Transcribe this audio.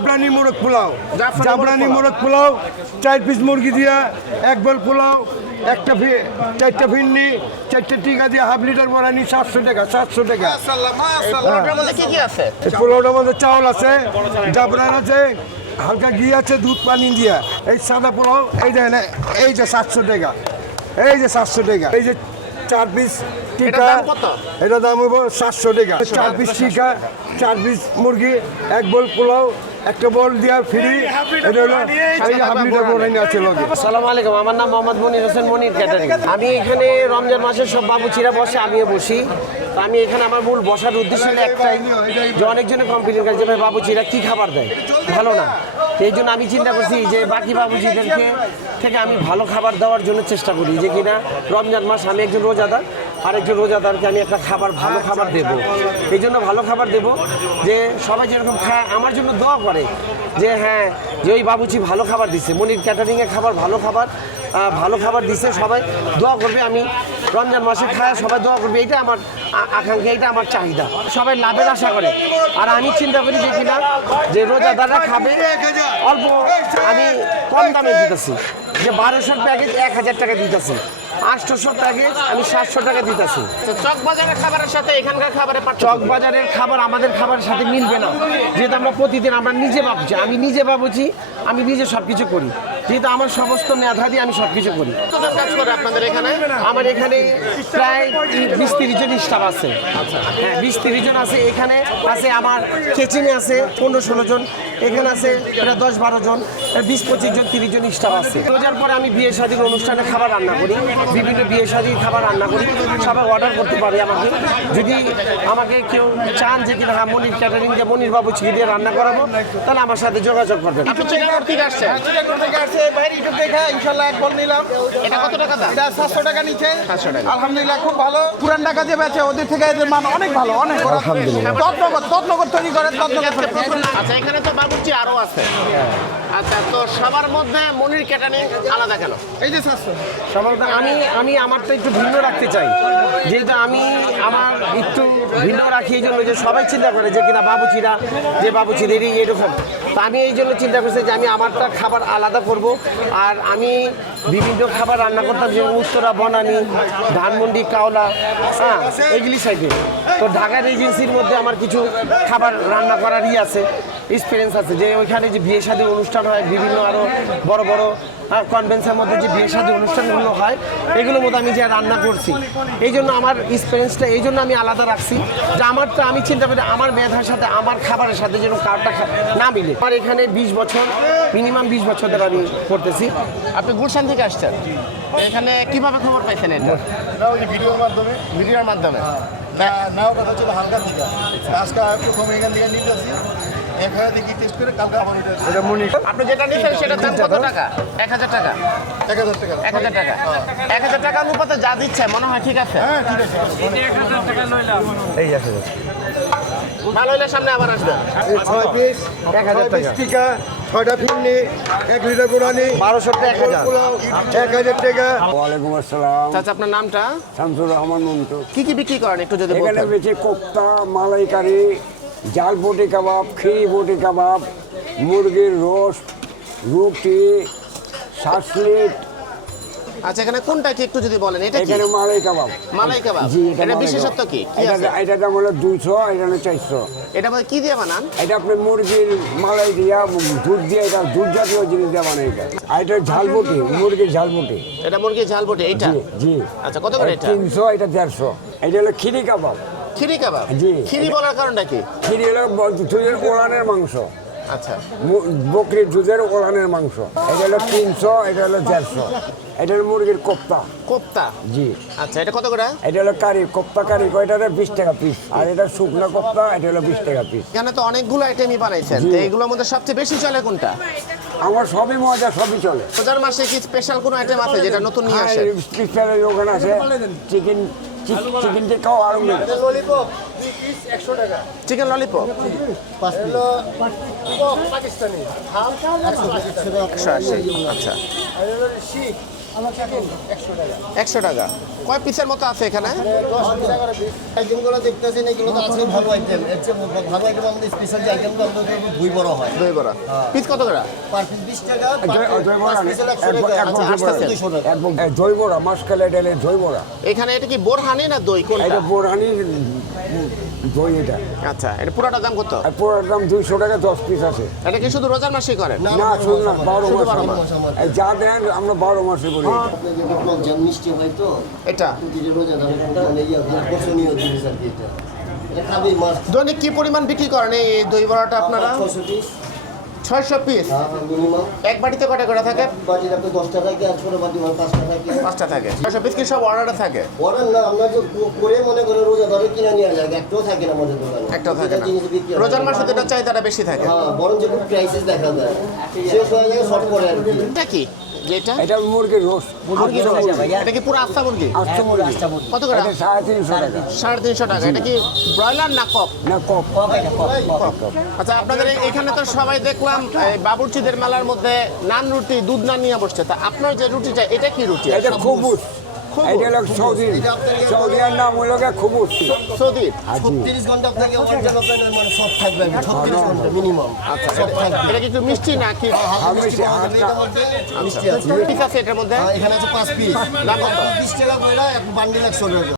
জাফরানি মোরগ পোলাও, জাফরানি মোরগ পোলাও, 4 পিস মুরগি দিয়া 1 বল পোলাও, একটা 4টা ফিরনি, 4টা টিকা দিয়ে হাফ লিটার বড়ানি 700 টাকা, 700 টাকা। পোলাওটার মধ্যে কি কি আছে? এই পোলাওটার মধ্যে চাউল আছে, জাফরান আছে, হালকা ঘি আছে, দুধ পানি দিয়া। এই সাদা পোলাও এই দেখেন, এই যে 700 টাকা, এই যে 700 টাকা। এই যে 4 পিস টিকা, এটা দাম হইব 700 টাকা। 4 পিস টিকা, 4 পিস মুরগি, 1 বল পোলাও, একটা বল দিয়া ফ্রি। এটা হলো এই যে হাফ লিটার বড়ানি আছে লগে। আসসালামু আলাইকুম, আমার নাম মোহাম্মদ মনির হোসেন, মনির ক্যাটারিং। আমি এখানে রমজান মাসে সব বাবুচিরা বসে, আমিও বসি। তো আমি এখানে আমার মূল বসার উদ্দেশ্য হলো একটাই, যে অনেকজনের কমপ্লেন করে যে ভাই বাবুচিরা কি খাবার দেয়, ভালো না। এই জন্য আমি চিন্তা করছি যে বাকি বাবুচিদেরকে থেকে আমি ভালো খাবার দেওয়ার জন্য চেষ্টা করি, যে কিনা রমজান মাস আমি একজন রোজাদার, আরেকজন রোজাদারকে আমি একটা খাবার, ভালো খাবার দেবো। এই জন্য ভালো খাবার দেবো, যে সবাই যেরকম খায় আমার জন্য দোয়া করে, যে হ্যাঁ, যে ওই বাবুচি ভালো খাবার দিচ্ছে, মনির ক্যাটারিংয়ে খাবার, ভালো খাবার দিচ্ছে, সবাই দোয়া করবে। আমি রমজান মাসে খায় সবাই দোয়া করবে, এইটা আমার আকাঙ্ক্ষা, এইটা আমার চাহিদা। সবাই লাভের আশা করে, আর আমি চিন্তা করি যে কিনা যে রোজাদাররা খাবে অল্প, আমি কম দামে দিতেছি, যে 1200 প্যাকেজ 1000 টাকা দিতেছি, 800 প্যাকেজ আমি 700 টাকা দিতেছি। চক বাজারের খাবারের সাথে এখানকার খাবারের চক বাজারের খাবার আমাদের খাবারের সাথে মিলবে না, যেহেতু আমরা প্রতিদিন আমরা নিজে ভাবছি, আমি নিজে ভাবছি, আমি নিজে সব কিছু করি, যেহেতু আমার সমস্ত মেধা দিয়ে আমি সব কিছু করি। কাজ করে আপনাদের এখানে? আমার এখানে প্রায় 20-30 জন স্টাফ আছে। হ্যাঁ, 20-30 জন আছে। এখানে আছে আমার কিচেনে আছে 15-16 জন, এখানে আছে প্রায় 10-12 জন, 20-25 জন, 30 জন স্টাফ আছে। রোজার পরে আমি বিয়ে শাদীর অনুষ্ঠানে খাবার রান্না করি, বিভিন্ন বিয়ে শাদীর খাবার রান্না করি, সবাই অর্ডার করতে পারে আমাকে। যদি আমাকে কেউ চান যে কিনা মনির ক্যাটারিং দিয়ে মনির বাবুচিকে দিয়ে রান্না করাবো, তাহলে আমার সাথে যোগাযোগ করবেন। আপনি চিটাগং থেকে আসছেন? বাইরে ইউটিউব দেখে ইনশাল্লাহ 1 বল নিলাম। এটা কত টাকা দাম? এটা 700 টাকা নিচে। 700 টাকা। আলহামদুলিল্লাহ খুব ভালো। পুরান ঢাকা যে বেচে ওদের থেকে এদের মান অনেক ভালো, অনেক। আলহামদুলিল্লাহ। তৎনগর তৈরি করে, তৎনগর আচ্ছা, এখানে তো বাবুর্চি আরো আছে। আচ্ছা, তো সবার মধ্যে মনির ক্যাটারিং আলাদা কেন? এই যে 700 সাধারণত আমি আমারটা একটু ভিন্ন রাখতে চাই, যেহেতু আমি আমার একটু ভিন্ন রাখি, এই জন্য যে সবাই চিন্তা করে যে কিনা বাবুচিরা, যে বাবুচিদেরই এরকম। তো আমি এই জন্য চিন্তা করছি যে আমি আমারটা খাবার আলাদা করব। আর আমি বিভিন্ন খাবার রান্না করতাম, যেমন উত্তরা, বনানী, ধানমন্ডি, কাওলা, হ্যাঁ, এগুলি সাইডে। তো ঢাকার এজেন্সির মধ্যে আমার কিছু খাবার রান্না করারই আছে, এক্সপিরিয়েন্স আছে, যে ওইখানে যে বিয়ে শাদীর অনুষ্ঠান হয়, বিভিন্ন আরও বড় বড় কনভেন্সের মধ্যে যে বিয়ে শাদীর অনুষ্ঠানগুলো হয়, এগুলোর মধ্যে আমি যে রান্না করছি, এই জন্য আমার এক্সপিরিয়েন্সটা এই জন্য আমি আলাদা রাখছি, যে আমারটা আমি চিন্তা করি আমার মেধার সাথে আমার খাবারের সাথে যেন কারটা না মিলে। আমার এখানে 20 বছর, মিনিমাম 20 বছর ধরে আমি করতেছি। আপনি গুলশান থেকে আসছেন, এখানে কিভাবে খবর পাইছেন এটা? ভিডিওর মাধ্যমে। নাও কথা ছিল হালকা থেকে আজকে প্রথম এখান থেকে নিতে আসি, এখানে দেখি টেস্ট করে কালকে আবার এটা মনির। আপনি যেটা নিচ্ছেন সেটা দাম কত টাকা? 1000 টাকা। 1000 টাকা। 1000 টাকা। 1000 টাকা অনুপাতে যা দিচ্ছে মনে হয় ঠিক আছে। হ্যাঁ ঠিক আছে। এই আছে ভালো হলে সামনে আবার আসবেন। 6 পিস 1000 টাকা টিকা, 6টা ফিরনি, 1 লিটার বড়ানি, 1200 টাকা 1000। পোলাও 1000 টাকা। ওয়ালাইকুম আসসালাম, আচ্ছা, আপনার নামটা? শামসুর রহমান মন্টু। কি কি বিক্রি করেন একটু যদি এখানে বলতেন? বেশি কোপ্তা, মালাইকারি, জাল বটি কাবাব, খিরি বটি কাবাব, মুরগির রোস্ট, রুটি, শাসলিট। আচ্ছা, এখানে কোনটা কি একটু যদি বলেন? এটা কি এখানে মালাই কাবাব। মালাই কাবাব? জি, এটা মালাই বিশেষত্ব কাবাব। কি? কি আছে? এটার দাম হলো 200, এটা হলো 400। এটা মানে কি দিয়ে বানান? এটা আপনি মুরগির মালাই দিয়া, দুধ দিয়ে, এটা দুধ জাতীয় জিনিস দিয়ে বানাই এটা। আর এটা ঝালবুটি, মুরগির ঝালবুটি। এটা মুরগির ঝাল বটে এইটা? জি জি। আচ্ছা, কত করে এটা? 300, এটা 150। এটা হলো খিরি কাবাব। খিরি কাবাব? জি। খিরি বলার কারণটা কি? খিরি হলো দুধের ওলানের মাংস, আচ্ছা, বকরির দুধের ওলানের মাংস। এটা হলো 300, এটা হলো 150। এটা হলো মুরগির কোপ্তা। কোপ্তা? জি। আচ্ছা, এটা কত করে? এটা হলো কারি, কোপ্তা কারি, কয়টাতে 20 টাকা পিস। আর এটা শুকনো কোপ্তা, এটা হলো 20 টাকা পিস। এখানে তো অনেকগুলো আইটেমই বানাইছেন, জি। তো এইগুলোর মধ্যে সবচেয়ে বেশি চলে কোনটা? আমার সবই মজা, সবই চলে। রোজার মাসে কি স্পেশাল কোনো আইটেম আছে যেটা নতুন নিয়ে আসে? স্পেশালের ওখানে আছে চিকেন, চিকেন টিক্কাও আর ললিপপ 2 পিস 100 টাকা। Chicken lollipop 5 piece Pakistani half 180 টাকা। 180। আচ্ছা, আর হলো শিক 100 টাকা। কয় পিসের মতো আছে এখানে? আইটেমগুলো দেখতেছেন এগুলো তো আজকে ভালো আইটেম। এর চেয়ে ভালো আইটেম আমাদের স্পেশাল যে আইটেমগুলো আমাদের দই বড় হয়। দই বড়া পিস কত করে? পার পিস 20 টাকা, দই বড়া 200 টাকা। আচ্ছা, আসতেছে। 200 টাকা। দই বড়া মাসকালে ডালে দই বড়া এখানে এটা কি বোরহানি না দই কোনটা? এটা বোরানি দই এটা আচ্ছা, এটা পুরোটা দাম কত? আর পুরোর দাম 200 টাকা 10 পিস আছে। এটা কি শুধু রোজার মাসেই করেন? না শুনুন না 12 শুধু মাস 12 মাস। এই যা দেন আমরা 12 মাসে করি। আপনার যে ব্লক জাম মিষ্টি হয় তো, এটা যে রোজা দাম মানে আকর্ষণীয় জিনিস আর কি এটা। এটা খাবেই মাছ। দৈনিক কি পরিমাণ বিক্রি করেন এই দই বড়াটা আপনারা? 600 পিস 600 পিস। মিনিমাম। এক বাটিতে কটা করে থাকে? বাজি রাখতে 10 টাকা কি, আর ছোট বাটি 5 টাকা কি। 5টা থাকে। 600 পিস কি সব অর্ডারে থাকে? বলেন না, আমরা যে করে মনে করে রোজা ধরে কিনে নিয়ে যায়, একটাও থাকে না আমাদের দোকানে। একটাও থাকে না। জিনিস বিক্রি হয়। রোজার মাসে তো এটা চাহিদাটা বেশি থাকে। হ্যাঁ, বরং যে ক্রাইসিস দেখা যায় শেষ হয়ে যায় শর্ট করে আর কি। এটা কি যেটা? এটা মুরগির রোস্ট মুরগির রোজ। এটা কি পুরো আস্তা মুরগি? আস্ত মুরগি কত করে? এটা 350 টাকা 350 টাকা। এটা কি ব্রয়লার না কক? না কক আচ্ছা, আপনাদের এখানে তো সবাই দেখলাম এই বাবুর্চিদের মেলার মধ্যে নান রুটি দুধ নান নিয়ে বসছে, তা আপনার যে রুটিটা এটা কি রুটি? এটা খুবুস এটা হলো সৌদিয়ার নাম হলো খুবুস সৌদির। 30 ঘন্টা আপনাকে অরিজিনাল আপনার মানে সব থাকবে 36 ঘন্টা মিনিমাম। আচ্ছা, এটা কি একটু মিষ্টি না কি? মিষ্টি পাওয়া যাবে এটার মধ্যে, মিষ্টি আছে। ঠিক আছে এটার মধ্যে? এখানে আছে 5 পিস। দাম কত? 20 টাকা করে, এক বান্ডিল 100 টাকা।